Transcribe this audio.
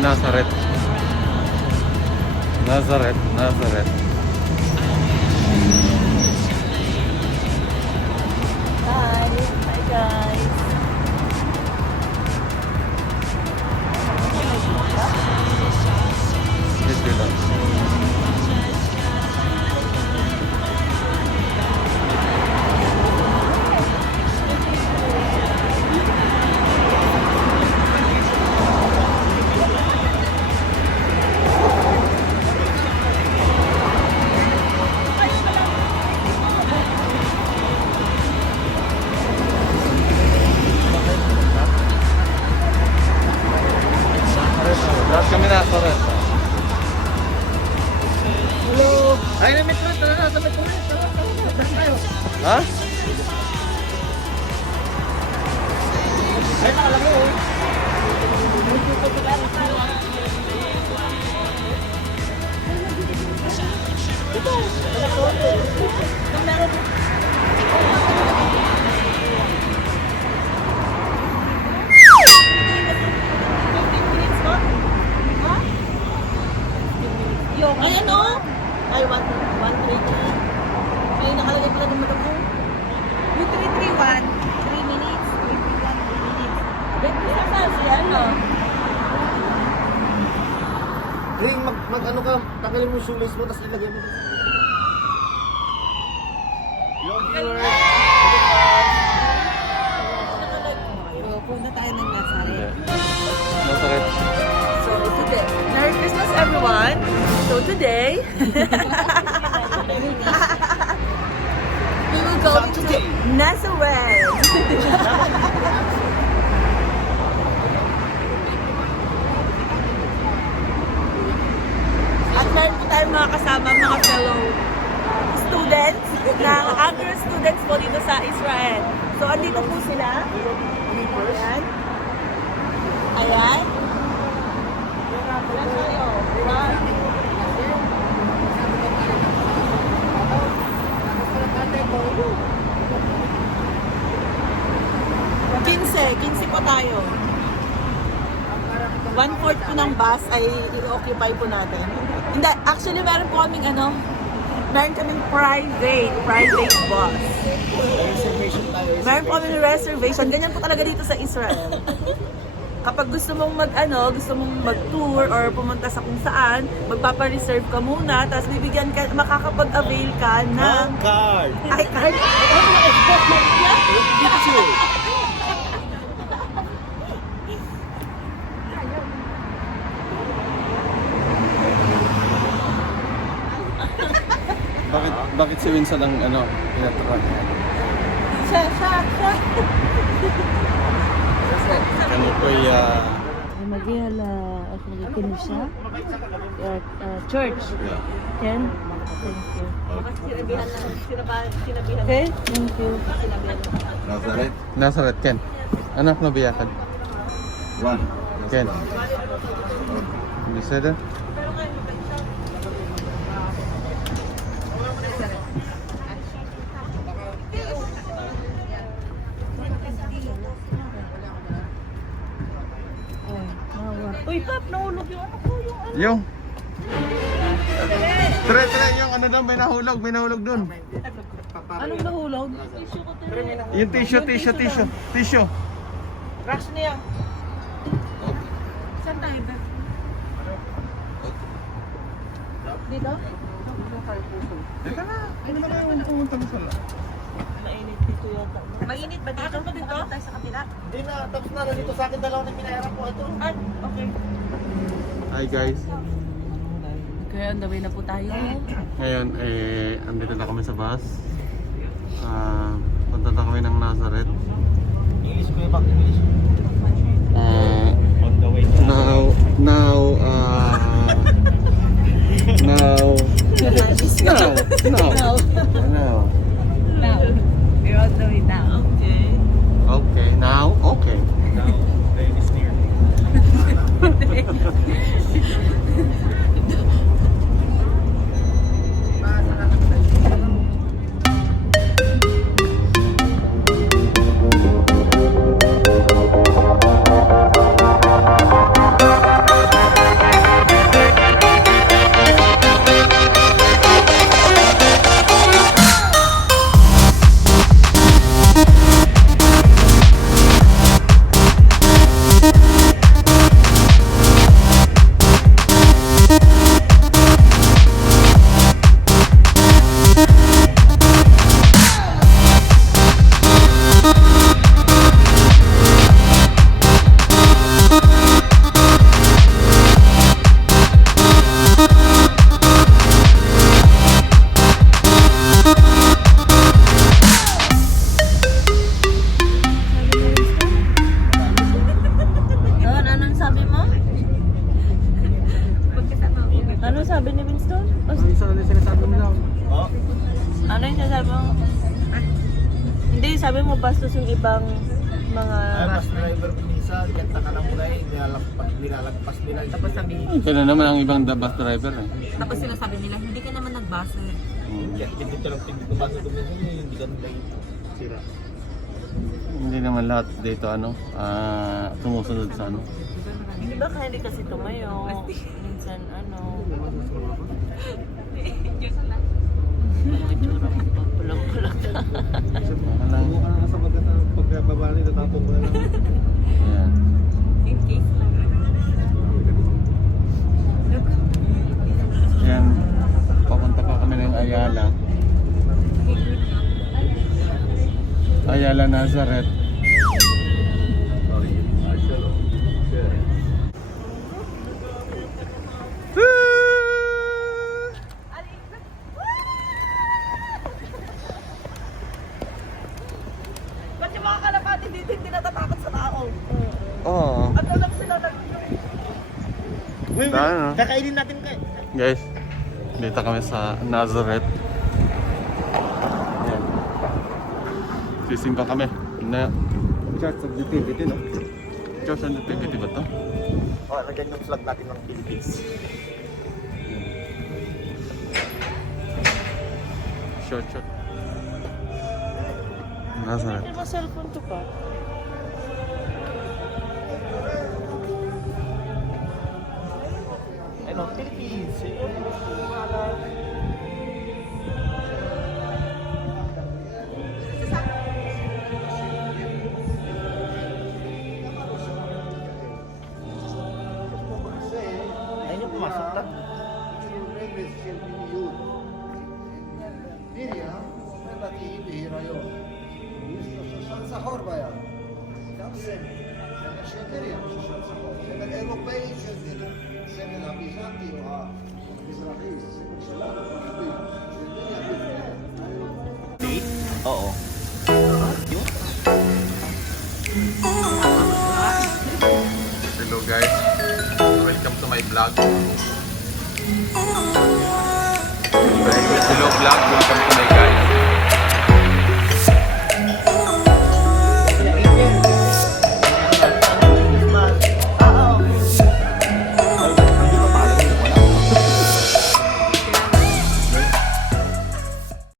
kami Nazareth. Nazareth. Hi guys. Dito lang. Lahat kami Nazareth. Hello! Ay, na metro! Tara na! Sa metro! Tara tayo! Ha? Ay, nakalagay oh! Ito! Meron! Ay ano? Ay 133. Ay nakalagay pala ng madam ko. 2331. 3 minutes. 3 minutes. Isa sa siya no. Ring, mag-ano ka, tanggalin mo yung shoelace mo, tapos ilagay mo. Hello viewers! Punta tayo ng Nazareth. Nazareth. So today, Merry Christmas everyone! So today, we will go to Nazareth! At meron po tayong mga kasama, mga fellow students, na other students po dito sa Israel. So andito po sila. Ayan. Ayan. Kinse po tayo. 1/4 po ng bus ay i-occupy po natin. Hindi, actually meron po kaming meron kaming private bus. Reservation tayo. Meron po kaming reservation. Ganyan po talaga dito sa Israel. Kapag gusto mong gusto mong mag-tour or pumunta sa kung saan, magpapa-reserve ka muna, tapos bibigyan ka, makakapag-avail ka ng card! ay card. Picture! Bakit si Winston ang pinatrak? Siya. Kami po'y Magiala Kinisha Church. Ken? Thank you. Okay, thank you. Nazareth, Ken. Anak na biyakan? One. Ken. Bisa dah? Uy, Pap, nahulog yung ko. Yung. Tre, yung doon, may nahulog doon. Anong nahulog? Yung tissue. Rush na yan. Saan tayo ba? Dito? Dito na. Ano ba yung pumunta mo sa Mainit dito yata. Mainit ba dito? Dito? Tayo sa kabila? Hindi na, tapos na dito sa akin dalawa na pinaharap ko ito. Ah, okay. Hi guys. Kaya on the way na po tayo. Ngayon, andito na kami sa bus. Punta na kami ng Nazareth. English ko yung bang English. On the way. Now, We're on the way now. Okay. okay, now, okay. Now, they is near. sa sinasabi mo lang. Oh, Ano yung sasabi mo? Hindi, sabi mo bastos yung ibang mga... ay bus driver minsan, kanta ka na muna eh, nilalagpas nila. Tapos sabihin, Kaya naman ang ibang bus driver eh. tapos sinasabi nila, hindi ka naman nagbasa. Dito lang pinipasok ko minsan eh, hindi ka nila sira. Hindi naman lahat dito sumusunod sa ano. Di ba kaya hindi kasi tumayo? Minsan ano... Ang itsura mo pa, pulang-pulang ka. Walang, Buka na sa pagkababa nito, tapong ko na lang. ayan. In case lang. Ayan, papunta pa kami ng Ayala. Ayala, Nazareth. Ba't yung mga kalapati dito hindi natatakot sa tao? Oo. At alam sila na Ano? Kakainin natin kayo. Guys, dito kami sa Nazareth. Ayan. Sisimba kami na Church of the Nativity, no? Church of the Nativity ba to? Oh, lagyan yung flag natin ng Philippines. Short. Nazareth. Hindi mo cellphone to pa? Ano, Philippines. Ayun yung pumasok na. Oo. Hello guys, welcome to my vlog. Hello vlog, welcome to my